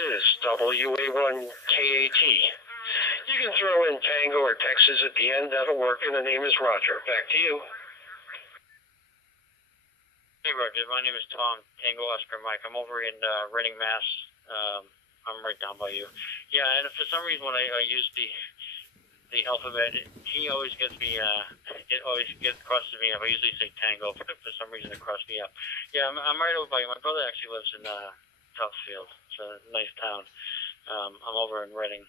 is WA1KAT. You can throw in Tango or Texas at the end. That'll work, and the name is Roger. Back to you. Hey, Roger. My name is Tom, Tango Oscar Mike. I'm over in Reading, Mass. I'm right down by you. Yeah, and for some reason when I use the alphabet, he always gets me, it always crosses me up. I usually say Tango, but for some reason it crossed me up. Yeah, I'm right over by you. My brother actually lives in Topsfield. It's a nice town. I'm over in Reading.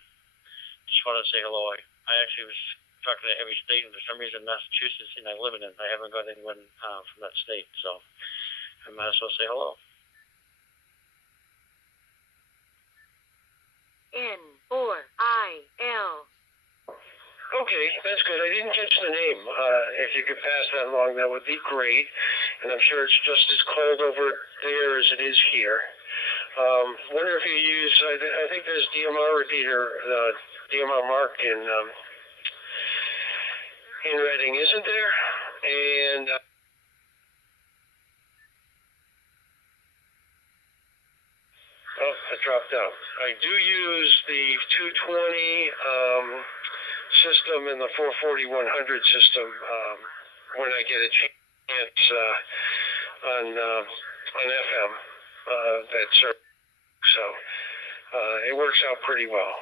Just wanted to say hello. I actually was talking to every state, and for some reason Massachusetts, and I live in it. I haven't got anyone from that state, so I might as well say hello. N4IL. Okay, that's good. I didn't catch the name. If you could pass that along, that would be great. And I'm sure it's just as cold over there as it is here. Wonder if you use, I think there's DMR repeater, DMR mark in Reading, isn't there? And oh, I dropped out. I do use the 220 system and the 440-100 system when I get a chance on FM. So it works out pretty well.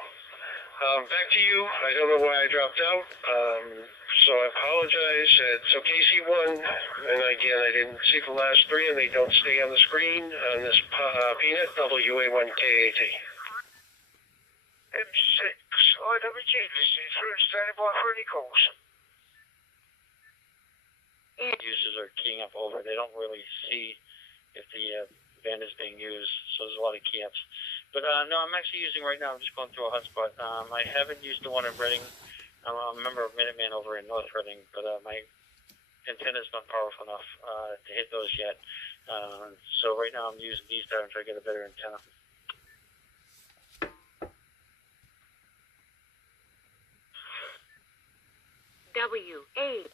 Back to you. I don't know why I dropped out, so I apologize. So KC1, and again, I didn't see the last three, and they don't stay on the screen on this peanut, WA1KAT. M6, IWG, listening through and standing by for any calls. Users are keying up over. They don't really see if the band is being used, so there's a lot of key ups. But no, I'm actually using right now, I'm just going through a hotspot. I haven't used the one in Reading. I'm a member of Minuteman over in North Reading, but my antenna's not powerful enough to hit those yet. So right now I'm using these down to try to get a better antenna. WA6T.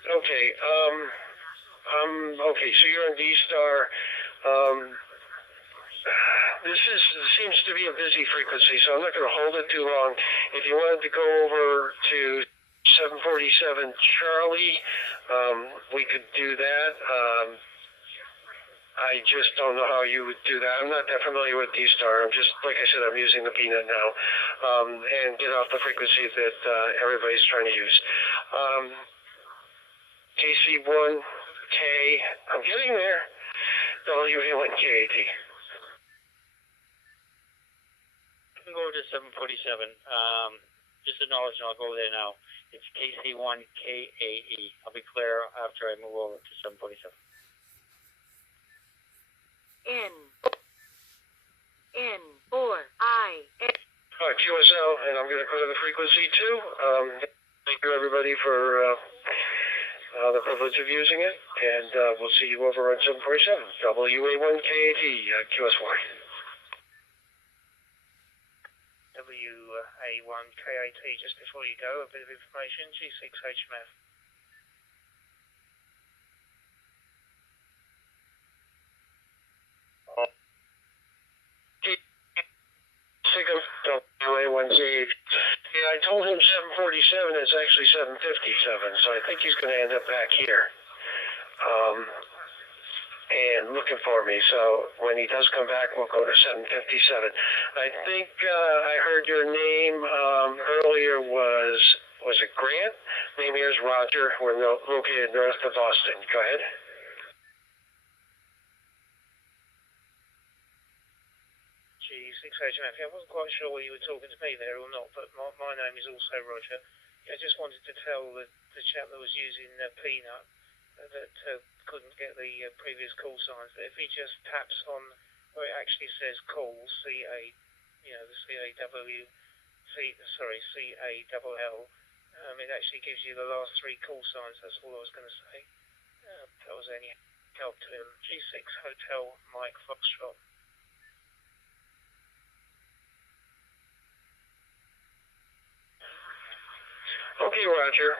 Okay, okay, so you're on D-Star. This seems to be a busy frequency, so I'm not going to hold it too long. If you wanted to go over to 747 Charlie, we could do that. I just don't know how you would do that. I'm not that familiar with D-Star. I'm just, like I said, I'm using the peanut now, and get off the frequency that everybody's trying to use. KC1K, I'm getting there. WA1KAT. Go to 747. Just acknowledge, and I'll go there now. It's KC1KAE. I'll be clear after I move over to 747. N4IL. QSL, and I'm going to go to the frequency too. Thank you everybody for the privilege of using it, and we'll see you over on 747. WA1KAT, QS1. WA1KAT, just before you go, a bit of information, G6HMF. WA1KAT. Yeah, I told him 747, it's actually 757, so I think he's going to end up back here. And looking for me, so when he does come back, we'll go to 757. I think I heard your name earlier was it Grant? Name here is Roger. We're located north of Boston. Go ahead. G6HMF, I wasn't quite sure whether you were talking to me there or not, but my name is also Roger. I just wanted to tell the chap that was using Peanut that couldn't get the previous call signs, that if he just taps on where it actually says calls, C-A, the C-A-W, C-A-double-L, it actually gives you the last three call signs. That's all I was going to say. If that was any help to him. G6 Hotel Mike Foxtrot. Okay, Okay, Roger.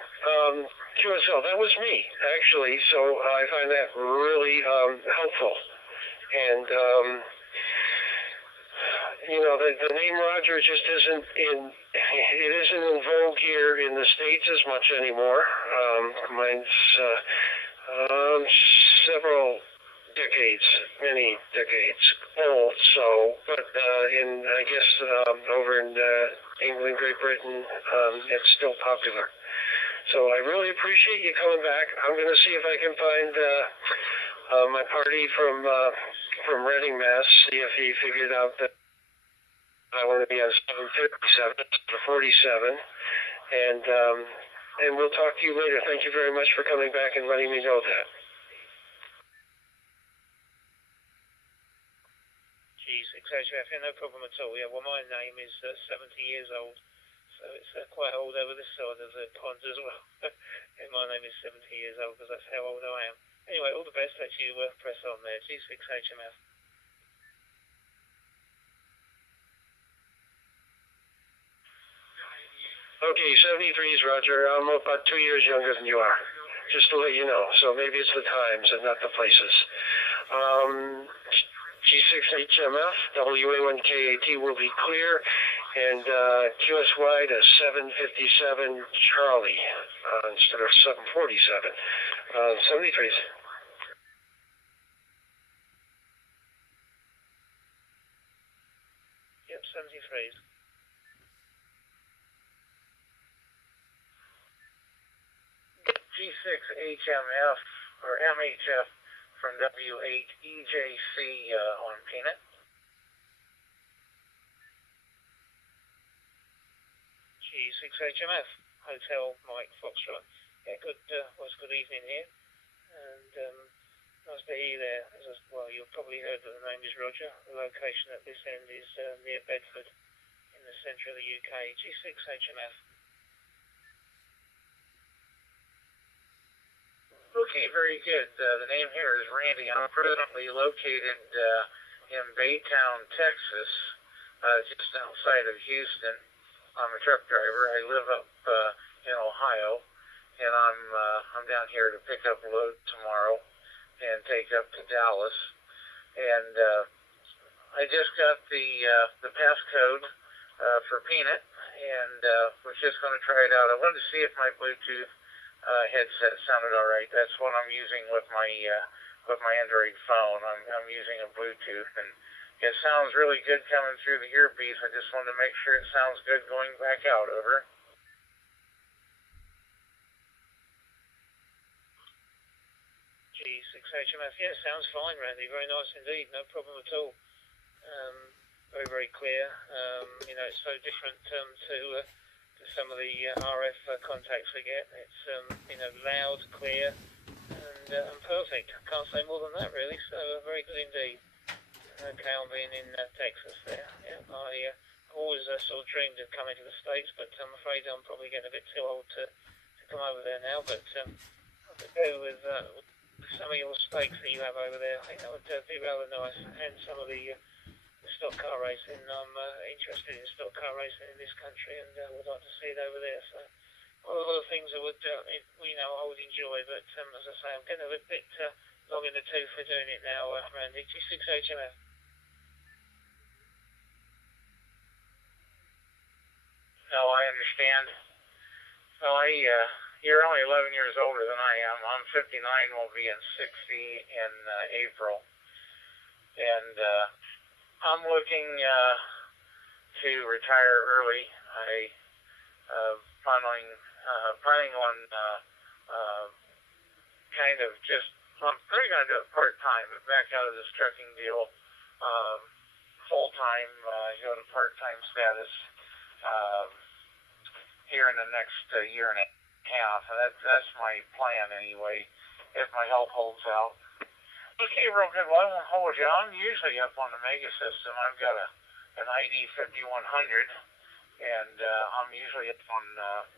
QSL, that was me, actually, so I find that really helpful. And, the name Roger just isn't it isn't in vogue here in the States as much anymore. Mine's several decades, many decades old, but I guess over in England, Great Britain, it's still popular. So I really appreciate you coming back. I'm going to see if I can find my party from Reading, Mass. See if he figured out that I want to be on 757 to 47, and we'll talk to you later. Thank you very much for coming back and letting me know that. Geez, XHF, no problem at all. Yeah, well, my name is 70 years old, so it's quite old over this side of the pond as well. And my name is 70 years old because that's how old I am. Anyway, all the best that you press on there. G6HMF. Okay, 73s, Roger. I'm about 2 years younger than you are, just to let you know. So maybe it's the times and not the places. G6HMF, WA1KAT will be clear, and QSY to 757 Charlie instead of 747. 73s. Yep, 73s. G6HMF or MHF from W8EJC on Peanut. G6HMF, Hotel Mike Foxtrot. Yeah, good evening here, and nice to hear you there. Well, you've probably heard that the name is Roger. The location at this end is near Bedford in the centre of the UK. G6HMF. Okay, very good. The name here is Randy. I'm presently located in Baytown, Texas, just outside of Houston. I'm a truck driver. I live up in Ohio, and I'm down here to pick up a load tomorrow and take up to Dallas. And I just got the passcode for Peanut, and was just going to try it out. I wanted to see if my Bluetooth headset sounded all right. That's what I'm using with my Android phone. I'm using a Bluetooth, and it sounds really good coming through the earpiece. I just wanted to make sure it sounds good going back out. Over. G6HMF. Yeah, sounds fine, Randy. Very nice indeed. No problem at all. Very, very clear. It's so different to some of the RF contacts we get. It's loud, clear, and perfect. Can't say more than that, really. So very good indeed. Okay, I'm being in Texas there. Yeah, I always sort of dreamed of coming to the States, but I'm afraid I'm probably getting a bit too old to come over there now. But I could go with some of your steaks that you have over there. I think that would be rather nice, and some of the stock car racing. I'm interested in stock car racing in this country, and would like to see it over there. So, a lot of things I would, I would enjoy. But as I say, I'm getting a bit long in the tooth for doing it now, Randy. G6HMF. No, I understand. Well, you're only 11 years older than I am. I'm 59. Will be in 60 in April, and I'm looking to retire early. Planning on kind of just, I'm probably going to do it part-time, but back out of this trucking deal full-time, go to part-time status here in the next year and a half. That's my plan anyway, if my health holds out. Okay, real good. Well, I won't hold you. I'm usually up on the Mega System. I've got an ID 5100, and I'm usually up on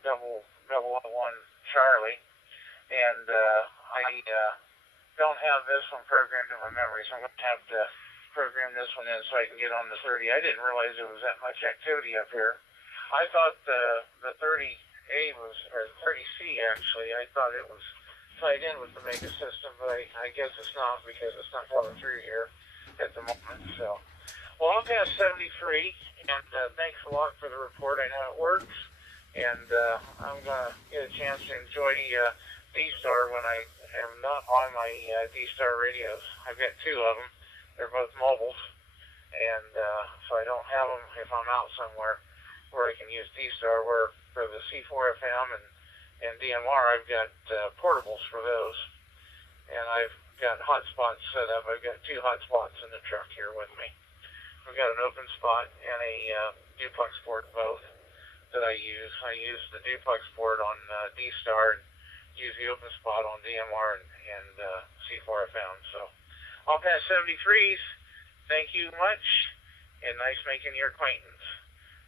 001 Charlie, and I don't have this one programmed in my memory, so I'm going to have to program this one in so I can get on the 30. I didn't realize there was that much activity up here. I thought the 30 or 30C actually. I thought it was tied in with the Mega system, but I guess it's not because it's not going through here at the moment. So, well, I'm past 73, and thanks a lot for the report. I know it works, and I'm gonna get a chance to enjoy D-Star when I am not on my D-Star radios. I've got two of them. They're both mobiles, and so I don't have them if I'm out somewhere where I can use D-Star. Where for the C4FM and DMR, I've got portables for those, and I've got hotspots set up. I've got two hotspots in the truck here with me. I've got an open spot and a duplex port both that I use. I use the duplex port on D-Star and use the open spot on DMR and C4FM. So I'll pass 73s. Thank you much, and nice making your acquaintance.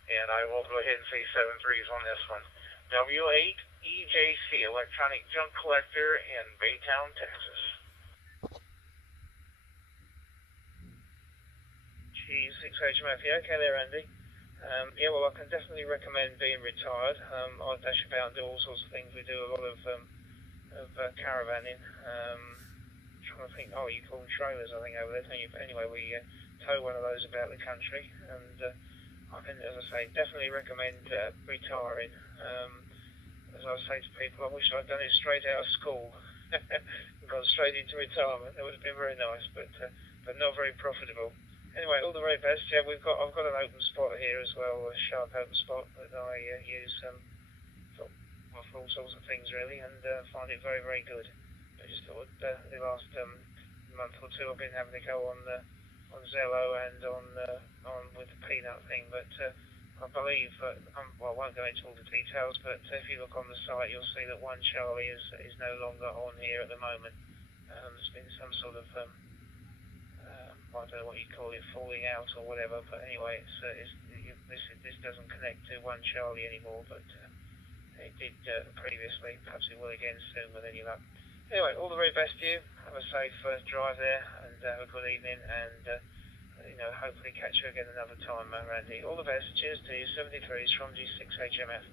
And I will go ahead and say 73s on this one. W8EJC, Electronic Junk Collector in Baytown, Texas. G6HMF, yeah, okay there, Andy. Yeah, well, I can definitely recommend being retired. I dash about and do all sorts of things. We do a lot of caravanning. Trying to think, you call them trailers, I think, over there. Anyway, we tow one of those about the country, and I can, as I say, definitely recommend retiring. As I say to people, I wish I'd done it straight out of school and gone straight into retirement. That would have been very nice, but not very profitable. Anyway, all the very best. Yeah, I've got an open spot here as well, a sharp open spot that I use for all sorts of things really, and find it very, very good. I just thought the last month or two I've been having to go on Zello and on with the peanut thing, but I believe I won't go into all the details, but if you look on the site, you'll see that One Charlie is no longer on here at the moment. There's been some sort of I don't know what you call it, falling out or whatever, but anyway, this doesn't connect to One Charlie anymore, but it did previously. Perhaps it will again soon with any luck. Anyway, all the very best to you. Have a safe drive there, and have a good evening, and hopefully catch you again another time, Randy. All the best. Cheers to you. 73s from G6HMF.